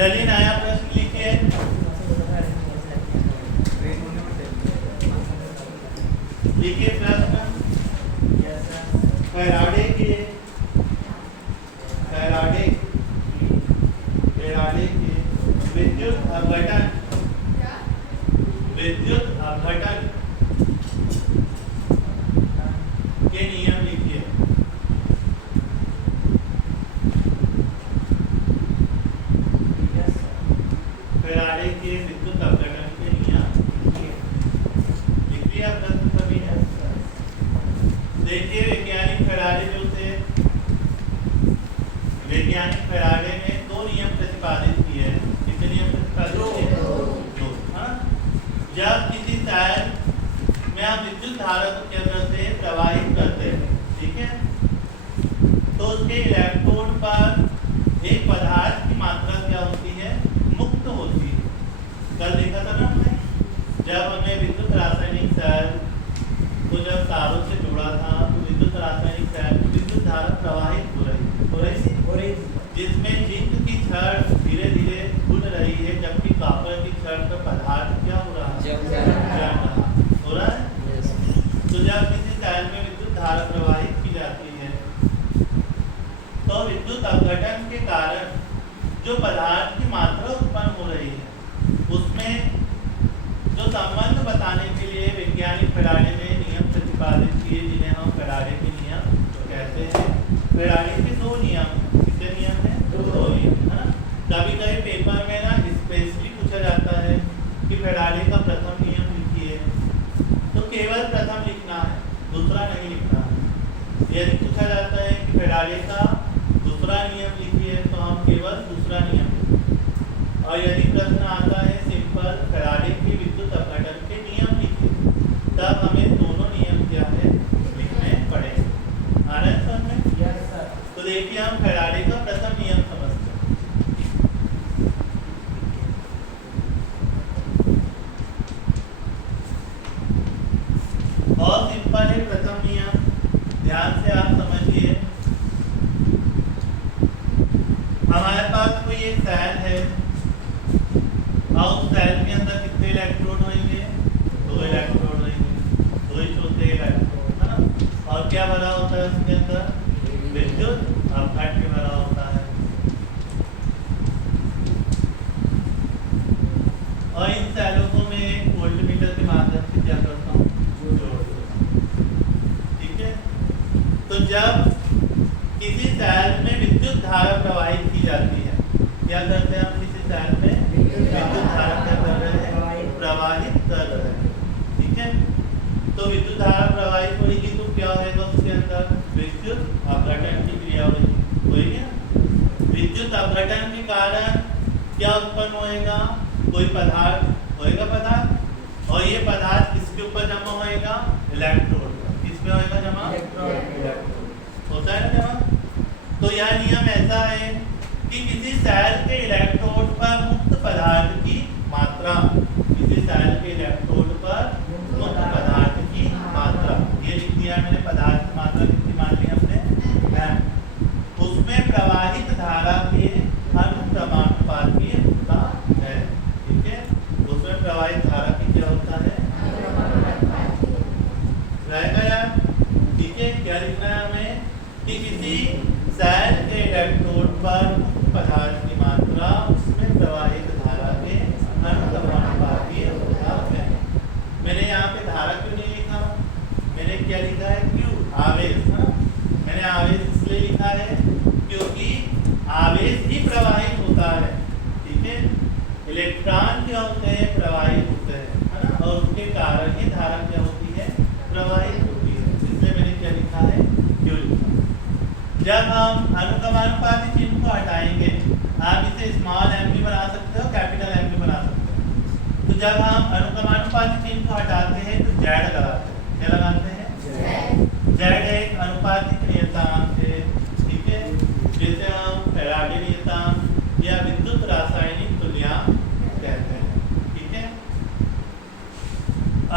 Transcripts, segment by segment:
चलिए नया प्रश्न लिखिए। लिखिए प्रश्न। फैराडे के विद्युत अपघटन के नियम लिखिए। फैराडे के विद्युत अपघटन के नियम लिखिए। आप प्रश्न सभी है। देखिए वैज्ञानिक फैराडे जो थे, वैज्ञानिक फैराडे ने दो नियम प्रतिपादित किए हैं। कितने नियम प्रतिपादित किए? दो। हाँ, जब किसी तार में आप विद्युत धारा को क्या करते हैं, प्रवाहित करते हैं, ठीक है, तो उसके इलेक्ट्रोड पर एक पदार्थ की मात्रा क्या होती है, मुक्त होती है। कल देखा था ना हमने, जब हमें विद्युत रासायनिक सेल को जब तारों से जोड़ा था तो विद्युत रासायनिक सेल में विद्युत धारा प्रवाहित हो रही थी, जिसमें जिंक की छड़ धीरे धीरे घुल रही है, जबकि कॉपर की छड़ पर पदार्थ क्या हो रहा है, हो रहा है। तो जब किसी सेल में विद्युत धारा प्रवाहित की जाती है तो विद्युत अपघटन के कारण जो पदार्थ की मात्रा उत्पन्न हो रही है उसमें जो संबंध बताने के लिए वैज्ञानिक फैराडे ने नियम प्रतिपादित किए, जिन्हें हम फैराडे के नियम कहते हैं। फैराडे के दो नियम, कितने नियम हैं? दो नियम, है ना। कभी कभी पेपर में ना स्पेशली पूछा जाता है कि फैराडे का प्रथम नियम लिखिए, तो केवल प्रथम लिखना है, दूसरा नहीं लिखना है। यदि पूछा जाता है कि फैराडे का दूसरा नियम लिखिए तो हम केवल दूसरा नियम लिखें। और यदि प्रश्न आता है सिंपल फैराडे के विद्युत अपघटन के नियम लिखिए, तब हमें दोनों नियम क्या है लिखने पड़ेंगे। आ रहा है समझ में? Yes sir. तो देखिए हम फैराडे का प्रथम नियम समझते हैं। बहुत सिंपल है प्रथम नियम, ध्यान से आप समझिए। हमारे पास कोई एक सेल है और उस सेल के अंदर कितने इलेक्ट्रोड होंगे? दो इलेक्ट्रोड होंगे, दो ही छोटे इलेक्ट्रोड, है ना। और क्या भरा होता है उसके अंदर? विद्युत अपघटन भरा होता है। और इन सेलों को मैं एक वोल्टमीटर के माध्यम से क्या करता हूँ, जोड़ देता हूँ, ठीक है। तो जब किसी सेल में विद्युत धारा प्रवाहित की जाती है, क्या करते हैं हम? किसी सेल में विद्युत धारा क्या कर रहे हैं? प्रवाहित कर रहे हैं, ठीक है। तो विद्युत धारा प्रवाहित होगी तो क्या होगा उसके अंदर? विद्युत अपघटन की क्रिया होगी ना। विद्युत अपघटन के कारण क्या उत्पन्न होएगा? कोई पदार्थ होएगा, पदार्थ, और ये पदार्थ किसके ऊपर जमा होएगा? इलेक्ट्रोड। किस पे होएगा जमा? इलेक्ट्रोड होता है ना जमा। तो यह नियम ऐसा है कि किसी सेल के इलेक्ट्रोड पर मुक्त पदार्थ की मात्रा, किसी सेल के इलेक्ट्रोड पर मुक्त पदार्थ की मात्रा, ये लिख दिया मैंने, पदार्थ की मात्रा कितनी मान ली हमने, उसमें प्रवाहित धारा के अनुक्रमानुपाती होता है, ठीक है। उसमें प्रवाहित धारा की क्या होता है? रहेगा यार, ठीक है। क्या लिखना है हमें कि किसी सेल के इलेक्ट्रोड पर मुक्त पदार्थ की मात्रा उसमें प्रवाहित धारा के अनुक्रमानुपाती होता है। मैंने यहाँ पे धारा क्यों नहीं लिखा? मैंने क्या लिखा है? क्यों? आवेश। हाँ, मैंने आवेश इसलिए लिखा है क्योंकि आवेश ही प्रवाहित होता है, ठीक है। इलेक्ट्रॉन क्या होते हैं? प्रवाहित होते हैं, है ना। और उसके कारण ही धारा क्या होती है? प्रवाहित होती है। इसलिए मैंने क्या लिखा है? क्यों लिखा। जब हम अनुक्रमानुपाती चिन्ह को हटाएंगे, आप इसे स्मॉल m भी बना सकते हो, कैपिटल M भी बना सकते हो। तो जब हम अनुक्रमानुपाती चिन्ह को हटाते हैं तो Z लगाते हैं। क्या लगाते हैं? Z एक अनुपातिक नियतांक है, ठीक है, जिसे हम फैराडे नियतांक या विद्युत रासायनिक तुल्यांक कहते हैं, ठीक है।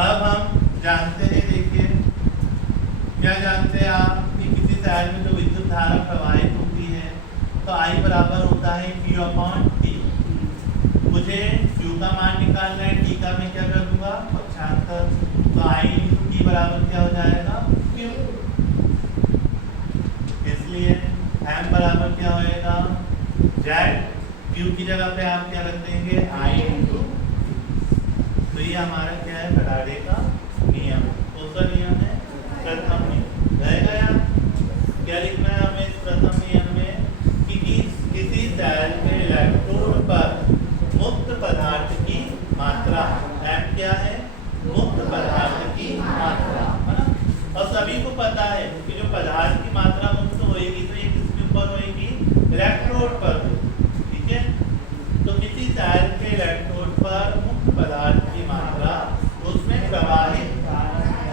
अब हम जानते हैं, देखिए क्या जानते हैं आप कि किसी सेल में जो विद्युत धारा प्रवाहित होती है तो I बराबर होता है Q/T, मुझे Q का मान निकालना है, T का मैं क्या कर दूंगा पक्षांतर, तो I इंटू T बराबर क्या हो जाएगा Q, इसलिए M बराबर क्या होएगा Z, Q की जगह पे आप क्या रख देंगे I इंटू, तो ये हमारा क्या है फैराडे का नियम, कौन सा नियम है प्रथम नियम रहेगा यार। क्या लिखना है हमें इस प्रथम नियम में कि किसी सेल के इलेक्ट्रोड पर मुक्त पदार्थ की मात्रा, M क्या है मुक्त पदार्थ की मात्रा है ना, और सभी को पता है कि जो पदार्थ की मात्रा मुक्त होएगी तो ये किसके ऊपर होएगी इलेक्ट्रोड पर, ठीक है। तो किसी सेल के इलेक्ट्रोड पर मुक्त पदार्थ की मात्रा उसमें प्रवाहित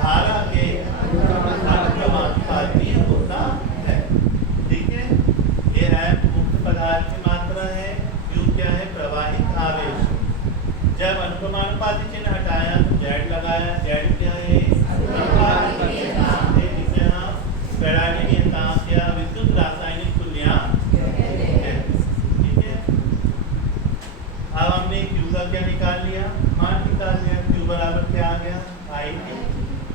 धारा के अनुक्रमानुपाती होता है, ठीक है। ये है मुक्त पदार्थ की मात्रा है, Q क्या है प्रवाहित आवेश, जब अनुक्रमानुपाती चिन्ह हटाया तो Z लगाया, Z क्या है जिसे हम फैराडे नियतांक या विद्युत रासायनिक तुल्यांक कहते हैं, ठीक है। अब हमने Q का क्या निकाल लिया मान निकाल लिया, Q बराबर क्या आ गया I,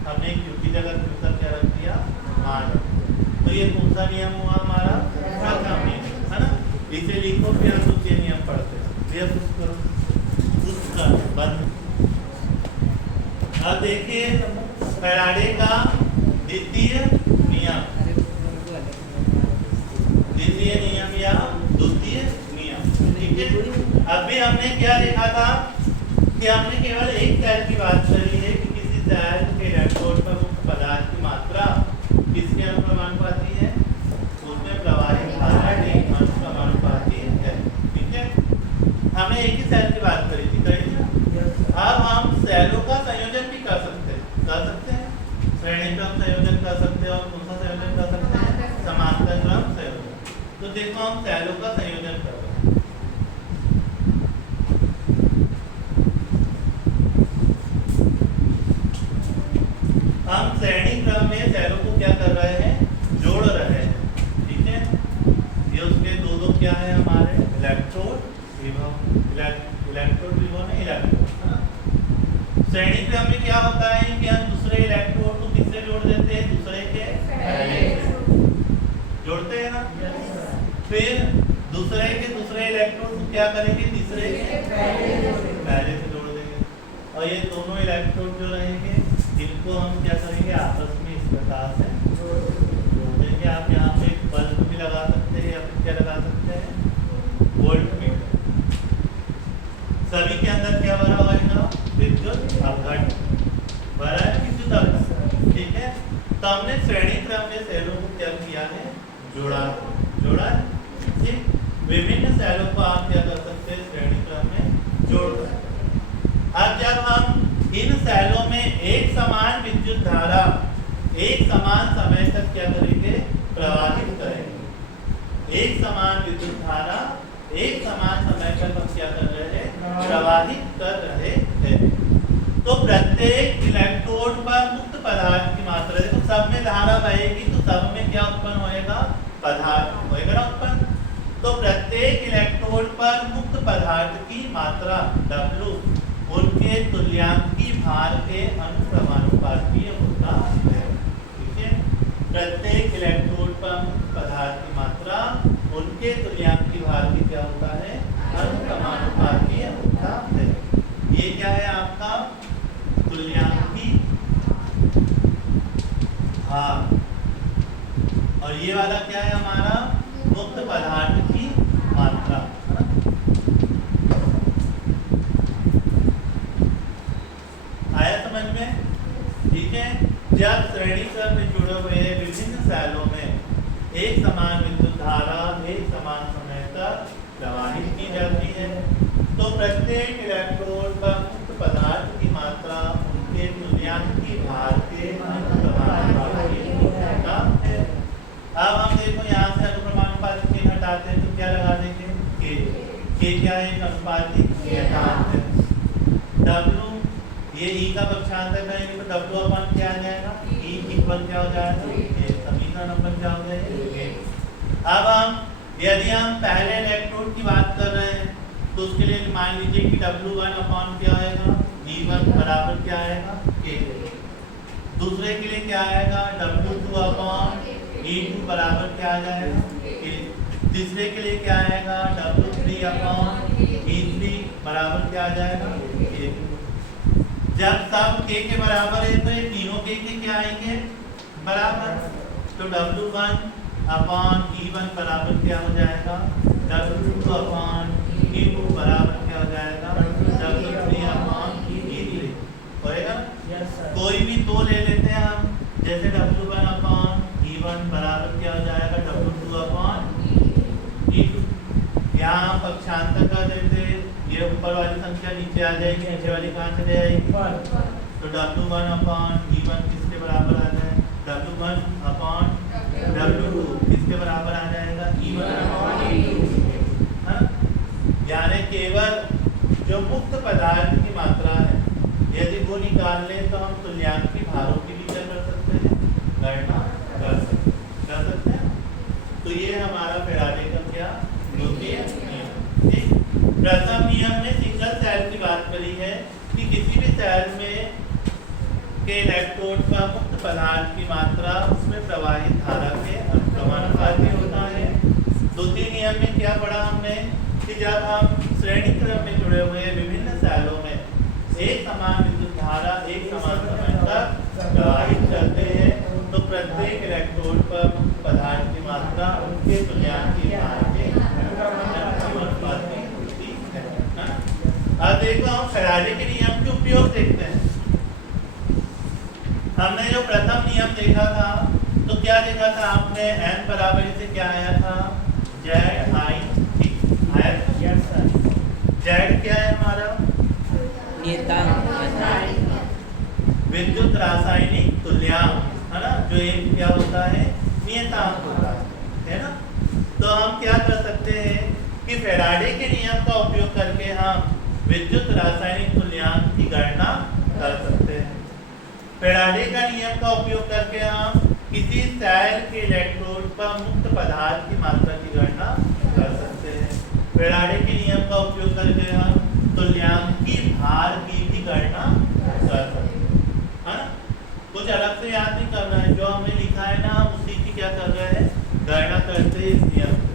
हमने Q की जगह Q का क्या रख दिया मान, तो ये कौन सा नियम हुआ हमारा प्रथम नियम है ना। इसे लिखो फिर हम दूसरे नियम पढ़ते हैं, ये कुछ करो उसका बंद। अब देखिए फैराडे का द्वितीय नियम या द्वितीय नियम, ठीक है। अभी हमने क्या देखा था कि हमने केवल एक सेल की बात करी है कि किसी सेल के इलेक्ट्रोड पर मुक्त पदार्थ की मात्रा किसके अनुक्रमानुपाती है, उसमें प्रवाहित धारा के अनुक्रमानुपाती है, ठीक है। हमने एक ही सेल की बात करी थी, अब हम सेलों का संयोजन भी कर सकते हैं, श्रेणी क्रम संयोजन कर सकते हैं और कौन सा संयोजन कर सकते हैं समांतर क्रम संयोजन। तो देखो हम सेलों का संयोजन कर रहे हैं, हम श्रेणी क्रम में सेलों को क्या कर रहे हैं जोड़ रहे हैं, ठीक है। ये उसके दो दो क्या है हमारे इलेक्ट्रोड विभव, इलेक्ट्रोड विभव नहीं इलेक्ट्रोड, श्रेणी क्रम में क्या होता है कि हम दूसरे इलेक्ट्रोड को किससे जोड़ देते हैं दूसरे के पहले जोड़ते हैं ना, फिर दूसरे के दूसरे इलेक्ट्रोड को क्या करेंगे तीसरे के पहले से जोड़ देंगे, और ये दोनों इलेक्ट्रोड जो रहेंगे इनको हम क्या करेंगे आपस में इस प्रकार से जोड़ देंगे। आप यहाँ पे एक बल्ब भी लगा सकते हैं या फिर क्या लगा सकते हैं वोल्टमीटर, सभी के अंदर क्या भरा होगा विद्युत अपघट भरा है विद्युत अपघट, ठीक है। तो हमने श्रेणी क्रम में सेलों को क्या किया है जोड़ा, ठीक। विभिन्न सेलों को आप क्या कर सकते हैं श्रेणी क्रम में जोड़ सकते हैं। अब जब हम इन सेलों में एक समान विद्युत धारा एक समान समय तक क्या करेंगे प्रवाहित करेंगे, एक समान विद्युत धारा एक समान समय तक हम क्या कर रहे हैं प्रवाहित कर रहे हैं, तो प्रत्येक इलेक्ट्रोड पर मुक्त पदार्थ की मात्रा, देखो सब में धारा बहेगी तो सब में क्या उत्पन्न होएगा पदार्थ होएगा ना उत्पन्न, तो प्रत्येक इलेक्ट्रोड पर मुक्त पदार्थ की मात्रा W उनके तुल्यांकी भार के अनुक्रमानुपाती होता है, ठीक है। प्रत्येक इलेक्ट्रोड पर मुक्त पदार्थ की मात्रा उनके तुल्यांकी भार के क्या होता है अनुक्रमानुपाती होता है। ये क्या है आपका तुल्यांकी भार, और ये वाला क्या है हमारा मुक्त पदार्थ की मात्रा, आया समझ में, ठीक है। जब श्रेणी क्रम में जुड़े हुए विभिन्न सेलों में एक समान विद्युत धारा एक समान समय तक प्रवाहित की जाती है, तो प्रत्येक इलेक्ट्रोड पर मुक्त पदार्थ की मात्रा उनके तुल्यांकी भार के अनुक्रमानुपाती होता है। अब हम देखो यहाँ से अनुक्रमानुपाती चिन्ह हटाते हैं तो क्या लगा देंगे के क्या है अनुपाती नियतांक है, W ये E का पक्षांतर करेंगे तो W अपन क्या आ जाएगा E इक्वल क्या हो जाएगा समीकरण अपन क्या हो जाएगा। अब हम यदि हम पहले इलेक्ट्रोड की बात कर रहे हैं तो उसके लिए मान लीजिए कि W1 अपॉन क्या आएगा, E1 बराबर क्या आएगा, K। दूसरे के लिए क्या आएगा, W2 अपॉन E2 बराबर क्या आ जाएगा, K। तीसरे के लिए क्या आएगा, W3 अपॉन E3 बराबर क्या आ जाएगा, K। जब सब K के बराबर है तो ये तीनों K के क्या आएंगे, बराबर। तो W1 अपॉन E1 बराबर क्या हो जाएगा, W2 अपॉन E2 बराबर क्या हो जाएगा, W3 अपॉन E3 होएगा। कोई भी दो ले लेते हैं हम, जैसे W1 अपॉन E1 बराबर क्या हो जाएगा, W2 अपॉन E2। यहाँ पक्षांतर कर देते, ये ऊपर वाली संख्या नीचे आ जाएगी, नीचे वाली कहाँ चले आएगी, तो W1 अपॉन E1 किसके बराबर आ जाएगा, W1 अपॉन W2 किसके बराबर आ जाएगा, E1 अपॉन E2। यानी केवल जो मुक्त पदार्थ की मात्रा है यदि वो निकाल लें तो हम तुल्यांकी भारों की भी क्या कर सकते हैं, गणना कर सकते हैं। तो ये हमारा फैराडे का क्या द्वितीय नियम। ठीक, प्रथम नियम में सिंगल सेल की बात करी है कि किसी भी सेल में के इलेक्ट्रोड का मुक्त पदार्थ की मात्रा उसमें प्रवाहित धारा के अनुक्रमानुपाती होता है। द्वितीय नियम में क्या पढ़ा हमने कि जब हम श्रेणी क्रम में जुड़े हुए विभिन्न सेलों में एक समान विद्युत धारा एक समान समय तक प्रवाहित करते हैं तो प्रत्येक इलेक्ट्रोड पर मुक्त पदार्थ की मात्रा उनके तुल्यांकी भार के अनुक्रमानुपाती होती है। अब देखो हम फैराडे के नियम के उपयोग देखते हैं। हमने जो प्रथम नियम देखा था तो क्या देखा था आपने, n बराबर से क्या आया था, ZI Z क्या है हमारा, विद्युत रासायनिक तुल्यांक है ना, जो एक क्या होता है, नियतांक होता है ना। तो हम क्या कर सकते हैं कि फैराडे के नियम का उपयोग करके हम विद्युत रासायनिक तुल्यांक की गणना कर सकते हैं। फैराडे का नियम का उपयोग करके हम किसी सेल के इलेक्ट्रोड पर मुक्त पदार्थ की मात्रा की गणना कर सकते हैं। फैराडे के नियम का उपयोग करके हम तुल्यांकी भार की भी गणना कर सकते हैं, है ना। कुछ अलग से याद नहीं करना है, जो हमने लिखा है ना हम उसी की क्या कर रहे हैं, गणना करते हैं इस नियम से।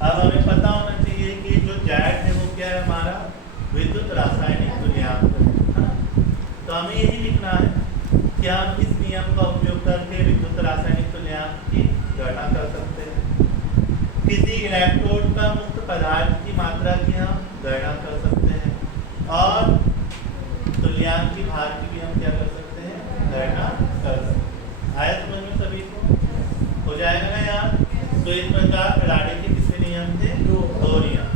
अब हमें पता होना चाहिए कि जो Z है वो क्या है हमारा, विद्युत रासायनिक तुल्यांक है ना। तो हमें यही लिखना है कि हम इस नियम का उपयोग करके विद्युत रासायनिक तुल्यांक की गणना कर सकते हैं। किसी इलेक्ट्रोड पर मुक्त पदार्थ की मात्रा की हम गणना कर सकते हैं और तुल्यांक की भार की भी हम क्या कर सकते हैं, गणना कर सकते हैं। आया समझ में सभी को, हो जाएगा ना यार। तो इस प्रकार फैराडे के कितने नियम थे, दो नियम।